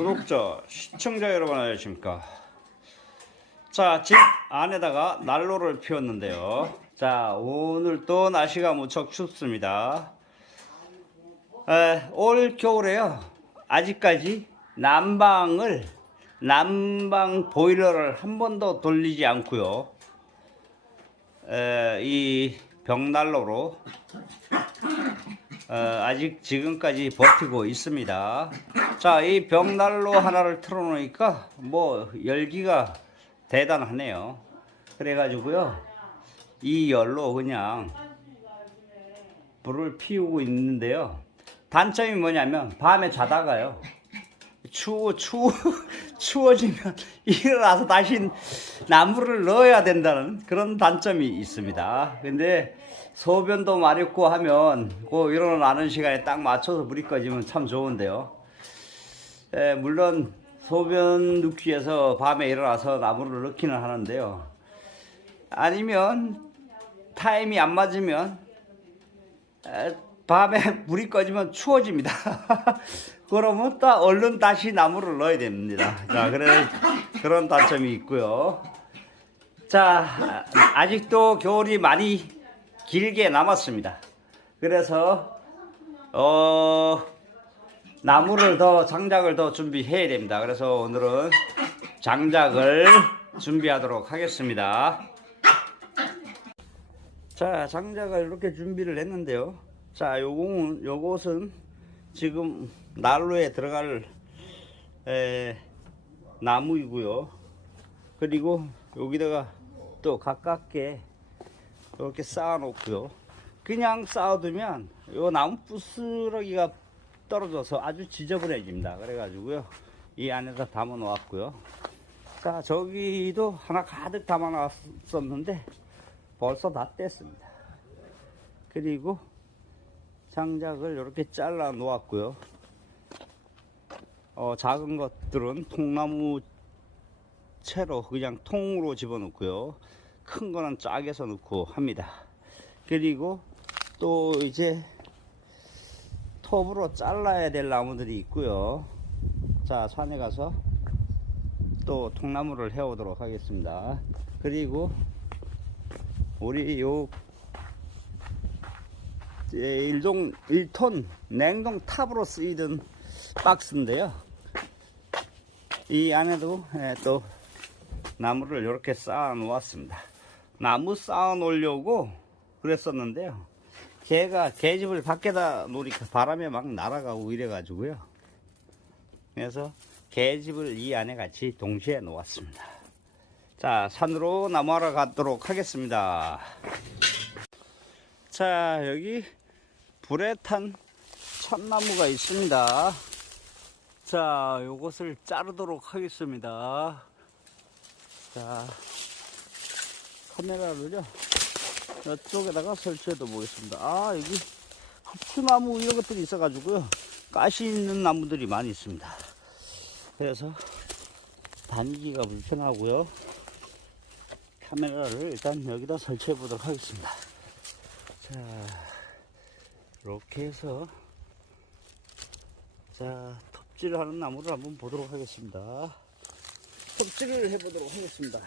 구독자, 시청자 여러분 안녕하십니까. 자, 집 안에다가 난로를 피웠는데요. 자, 오늘 또 날씨가 무척 춥습니다. 올 겨울에요, 아직까지 난방 보일러를 한 번도 돌리지 않고요, 이 벽난로로 아직 지금까지 버티고 있습니다. 자, 이 벽난로 하나를 틀어놓으니까 뭐 열기가 대단하네요. 그래가지고요, 이 열로 그냥 불을 피우고 있는데요. 단점이 뭐냐면 밤에 자다가요, 추워지면 일어나서 다시 나무를 넣어야 된다는 그런 단점이 있습니다. 근데 소변도 마렵고 하면 그 일어나는 시간에 딱 맞춰서 불이 꺼지면 참 좋은데요. 물론 소변 넣기 위해서 밤에 일어나서 나무를 넣기는 하는데요, 아니면 타임이 안 맞으면 밤에 불이 꺼지면 추워집니다. 그러면 또 얼른 다시 나무를 넣어야 됩니다. 자, 그런 단점이 있고요. 자, 아직도 겨울이 많이 길게 남았습니다. 그래서 나무를 장작을 더 준비해야 됩니다. 그래서 오늘은 장작을 준비하도록 하겠습니다. 자, 장작을 이렇게 준비를 했는데요. 자, 요것은 지금 난로에 들어갈 나무이고요. 그리고 여기다가 또 가깝게 이렇게 쌓아 놓고요. 그냥 쌓아두면 요 나무 부스러기가 떨어져서 아주 지저분해집니다. 그래가지고요, 이 안에다 담아 놓았고요. 자, 저기도 하나 가득 담아 놨었는데 벌써 다 뗐습니다. 그리고 장작을 이렇게 잘라 놓았고요. 작은 것들은 통나무 채로 그냥 통으로 집어넣고요. 큰 거는 짝에서 넣고 합니다. 그리고 또 이제 톱으로 잘라야 될 나무들이 있고요. 자, 산에 가서 또 통나무를 해오도록 하겠습니다. 그리고 우리 요 1톤 냉동 탑으로 쓰이던 박스인데요, 이 안에도 또 나무를 이렇게 쌓아 놓았습니다. 나무 쌓아 놓으려고 그랬었는데요, 개집을 밖에다 놓으니까 바람에 막 날아가고 이래 가지고요, 그래서 개집을 이 안에 같이 동시에 놓았습니다. 자, 산으로 나무하러 가도록 하겠습니다. 자, 여기 불에 탄 참나무가 있습니다. 자, 요것을 자르도록 하겠습니다. 자, 카메라를요 이쪽에다가 설치해도 보겠습니다. 아, 여기 흡추나무 이런 것들이 있어 가지고요, 가시 있는 나무들이 많이 있습니다. 그래서 다니기가 불편하고요, 카메라를 일단 여기다 설치해 보도록 하겠습니다. 자, 이렇게 해서 자, 톱질을 하는 나무를 한번 보도록 하겠습니다. 톱질을 해 보도록 하겠습니다.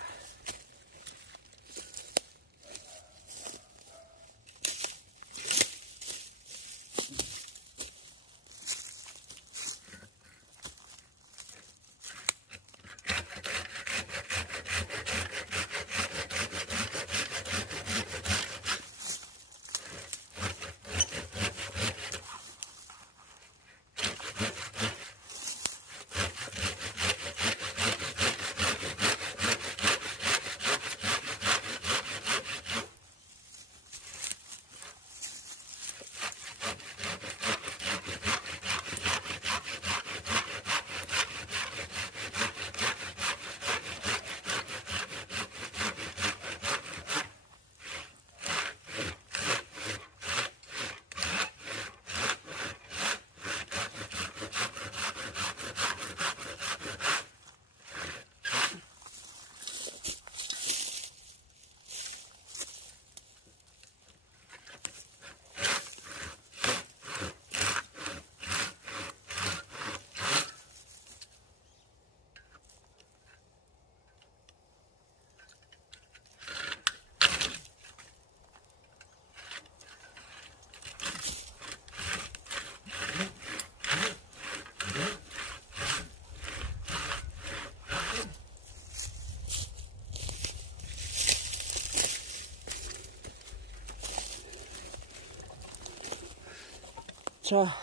자,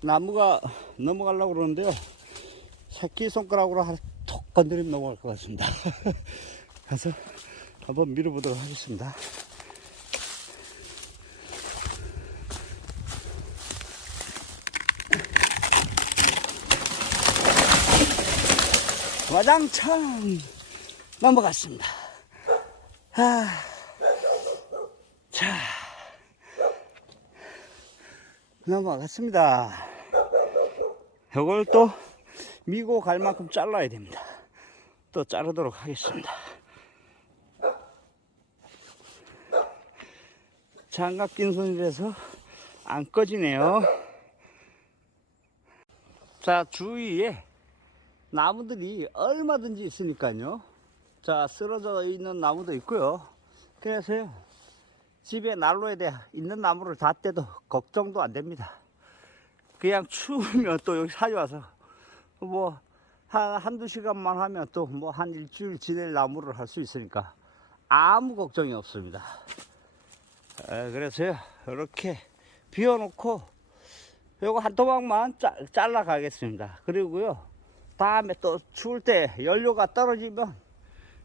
나무가 넘어가려고 그러는데요. 새끼손가락으로 톡 건드리면 넘어갈 것 같습니다. 가서 한번 밀어보도록 하겠습니다. 와장창 넘어갔습니다. 자, 넘어갔습니다. 이걸 또 미고 갈 만큼 잘라야 됩니다. 또 자르도록 하겠습니다. 장갑 낀 손이라서 안 꺼지네요. 자, 주위에 나무들이 얼마든지 있으니까요. 자, 쓰러져 있는 나무도 있고요. 그래서요, 집에 난로에 있는 나무를 다 떼도 걱정도 안 됩니다. 그냥 추우면 또 여기 사려와서 뭐 한두 시간만 하면 또 뭐 한 일주일 지낼 나무를 할 수 있으니까 아무 걱정이 없습니다. 그래서요, 이렇게 비워놓고 요거 한 토막만 잘라 가겠습니다. 그리고요, 다음에 또 추울 때 연료가 떨어지면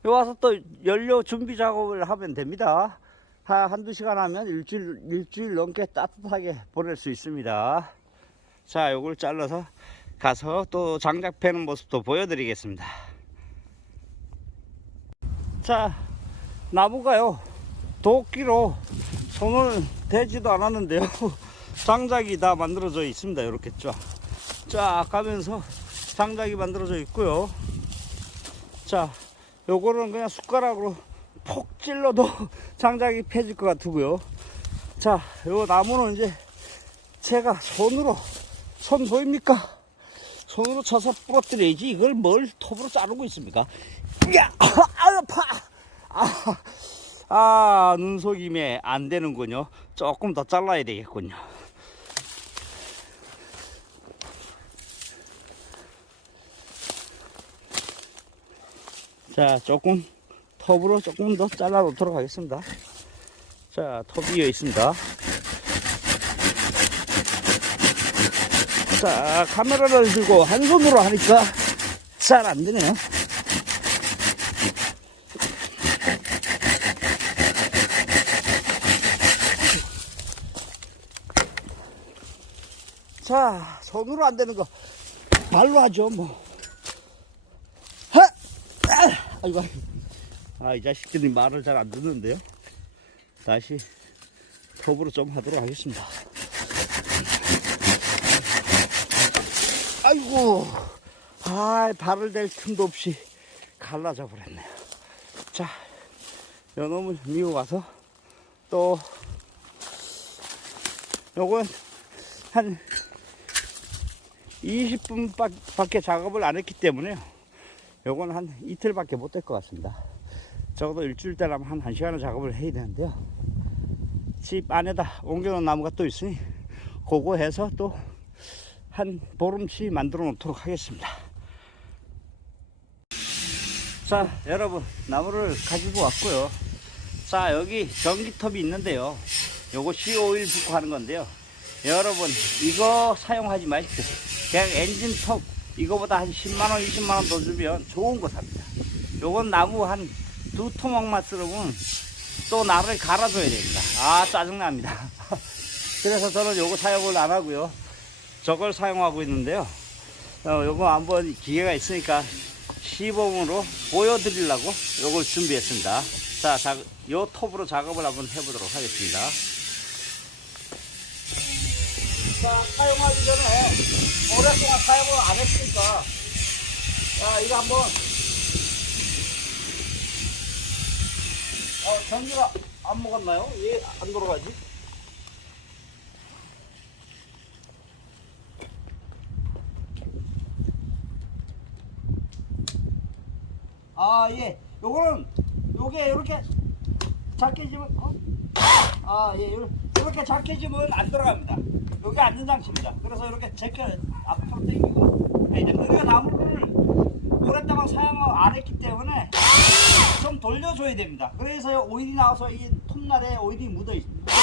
여기 와서 또 연료 준비 작업을 하면 됩니다. 한두 시간 하면 일주일 넘게 따뜻하게 보낼 수 있습니다. 자, 요걸 잘라서 가서 또 장작 패는 모습도 보여드리겠습니다. 자, 나무가요, 도끼로 손을 대지도 않았는데요. 장작이 다 만들어져 있습니다. 이렇게 쫙 가면서 장작이 만들어져 있고요. 자, 요거는 그냥 숟가락으로 폭 찔러도 장작이 펴질 것 같고요. 자, 요 나무는 이제 제가 손 보입니까? 손으로 쳐서 부러뜨려야지 이걸 뭘 톱으로 자르고 있습니까? 야! 아파! 눈속임에 안 되는군요. 조금 더 잘라야 되겠군요. 자, 톱으로 조금 더 잘라 놓도록 하겠습니다. 자, 톱이 이어 있습니다. 자, 카메라를 들고 한 손으로 하니까 잘 안 되네요. 자, 손으로 안 되는 거 발로 하죠, 뭐. 아이고, 이 자식들이 말을 잘 안 듣는데요. 다시 톱으로 좀 하도록 하겠습니다. 아이고, 발을 댈 틈도 없이 갈라져 버렸네요. 자, 요놈을 미고 가서 또 요건 한 20분 밖에 작업을 안 했기 때문에요. 요건 한 이틀밖에 못 될 것 같습니다. 적어도 일주일 때라면 한 1시간은 작업을 해야 되는데요. 집 안에다 옮겨놓은 나무가 또 있으니 그거 해서 또 한 보름치 만들어 놓도록 하겠습니다. 자, 여러분, 나무를 가지고 왔고요. 자, 여기 전기톱이 있는데요. 요거 CO1 붓고 하는 건데요. 여러분, 이거 사용하지 마십시오. 그냥 엔진톱, 이거보다 한 10만원, 20만원 더 주면 좋은 거 삽니다. 요건 나무 한 2토막만 쓰려면 또 나를 갈아줘야 됩니다. 짜증납니다. 그래서 저는 요거 사용을 안 하고요. 저걸 사용하고 있는데요. 요거 한번 기회가 있으니까 시범으로 보여드리려고 요걸 준비했습니다. 자, 요 톱으로 작업을 한번 해보도록 하겠습니다. 자, 사용하기 전에 오랫동안 사용을 안 했으니까, 자, 이거 한번, 전기가 안 먹었나요? 왜 안 돌아가지? 예. 요거는, 요게 이렇게 작게지면, 예. 이렇게 작게지면 안 들어갑니다. 여기 안전 장치입니다. 그래서 이렇게 제껴 앞으로 당기고 해야 됩니다. 우리가 나무를 오랫동안 사용을 안 했기 때문에 좀 돌려줘야 됩니다. 그래서 오일이 나와서 이 톱날에 오일이 묻어 있습니다.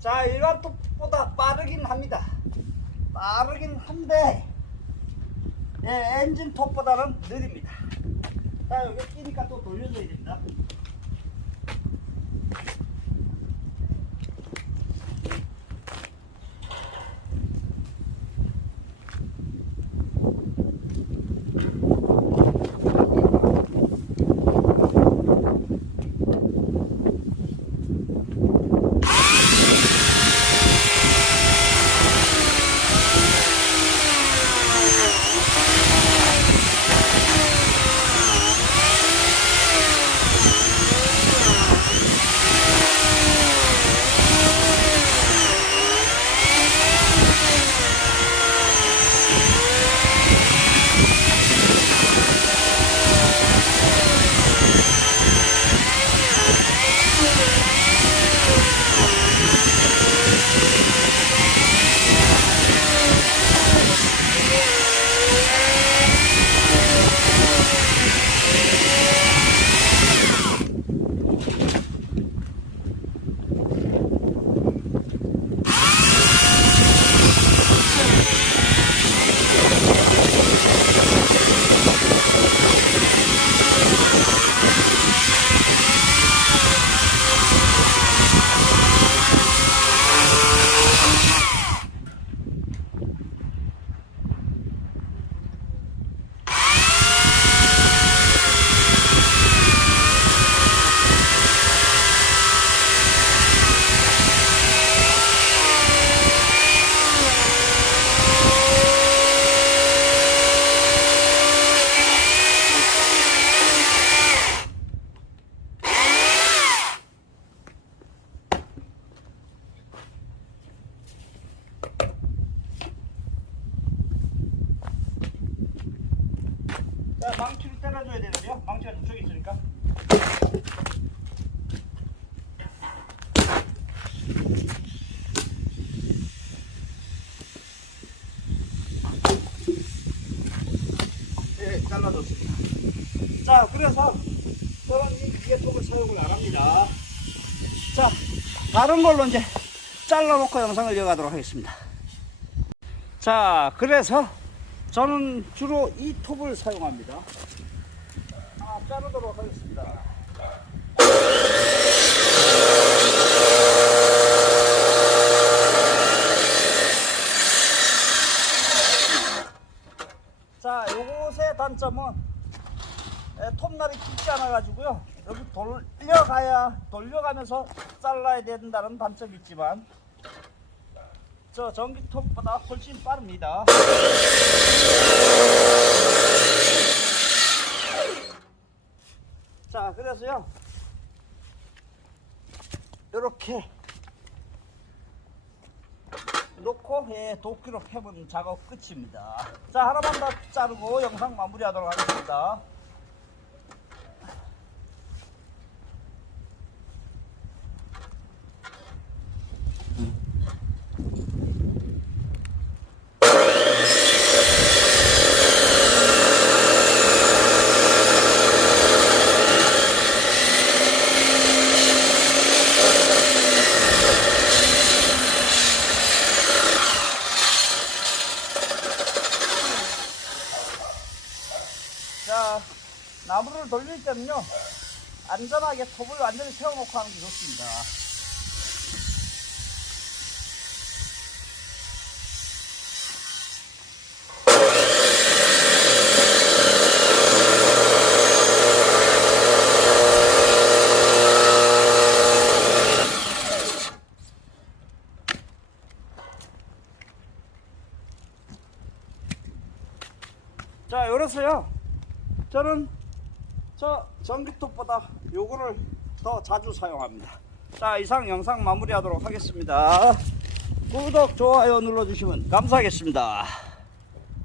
자, 일반 톱보다 빠르긴 합니다. 빠르긴 한데, 예, 엔진 톱보다는 느립니다. 자, 여기 끼니까 또 돌려줘야 됩니다. 자, 망치를 때려줘야 되는데요. 망치가 저쪽에 있으니까. 네, 잘라줬습니다. 자, 그래서 저는 이 기계톱을 사용을 안 합니다. 자, 다른 걸로 이제 잘라놓고 영상을 이어가도록 하겠습니다. 자, 그래서 저는 주로 이 톱을 사용합니다. 자르도록 하겠습니다. 자, 요것의 단점은 톱날이 깊지 않아 가지고요, 여기 돌려가면서 잘라야 된다는 단점이 있지만 저 전기톱보다 훨씬 빠릅니다. 자, 그래서요, 놓고 도끼로 패분 작업 끝입니다. 자, 하나만 더 자르고 영상 마무리하도록 하겠습니다. 자, 나무를 돌릴 때는요, 안전하게 톱을 완전히 세워놓고 하는 게 좋습니다. 자, 요래서요, 저는 저 전기톱보다 요거를 더 자주 사용합니다. 자, 이상 영상 마무리하도록 하겠습니다. 구독, 좋아요 눌러주시면 감사하겠습니다.